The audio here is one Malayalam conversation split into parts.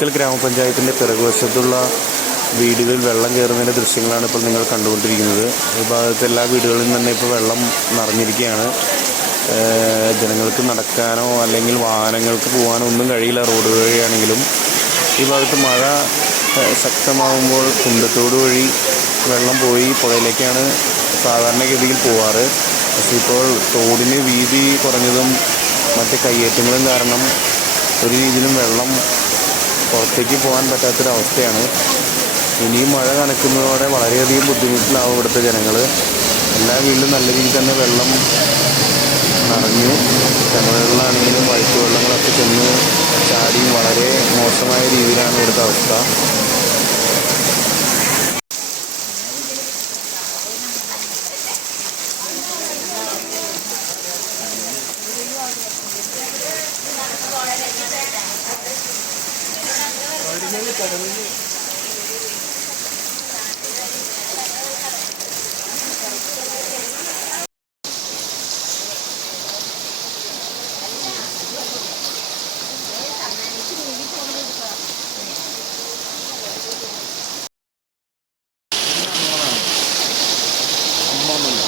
കോട്ടക്കൽ ഗ്രാമപഞ്ചായത്തിന്റെ പിറകുവശത്തുള്ള വീടുകളിൽ വെള്ളം കയറുന്നതിന്റെ ദൃശ്യങ്ങളാണ് ഇപ്പോൾ നിങ്ങൾ കണ്ടുകൊണ്ടിരിക്കുന്നത്. ഈ ഭാഗത്തെ എല്ലാ വീടുകളിലും തന്നെ ഇപ്പോൾ വെള്ളം നിറഞ്ഞിരിക്കുകയാണ്. ജനങ്ങൾക്ക് നടക്കാനോ അല്ലെങ്കിൽ വാഹനങ്ങൾക്ക് പോകാനോ ഒന്നും കഴിയില്ല. റോഡ് വഴിയാണെങ്കിലും ഈ ഭാഗത്ത് മഴ ശക്തമാകുമ്പോൾ കുണ്ടത്തോട് വഴി വെള്ളം പോയി പുഴയിലേക്കാണ് സാധാരണഗതിയിൽ പോവാറ്. പക്ഷേ ഇപ്പോൾ തോടിന് വീതി കുറഞ്ഞതും മറ്റ് കയ്യേറ്റങ്ങളും കാരണം ഒരു രീതിയിലും വെള്ളം പുറത്തേക്ക് പോകാൻ പറ്റാത്തൊരവസ്ഥയാണ്. ഇനിയും മഴ നനക്കുന്നതോടെ വളരെയധികം ബുദ്ധിമുട്ടിലാവും ഇവിടുത്തെ ജനങ്ങൾ എല്ലാ വീട്ടിലും നല്ല രീതിയിൽ തന്നെ വെള്ളം നിറഞ്ഞു കിണറുകളിലാണെങ്കിലും വഴുക്ക് വെള്ളങ്ങളൊക്കെ ചെന്ന് ചാടിയും വളരെ മോശമായ രീതിയിലാണ് ഇവിടുത്തെ അവസ്ഥ.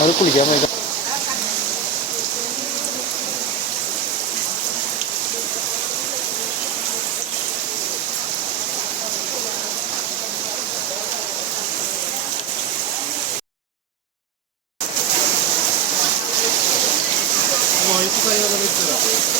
അത് കുളിക്കാൻ പോയി. 行く帰り方できたら。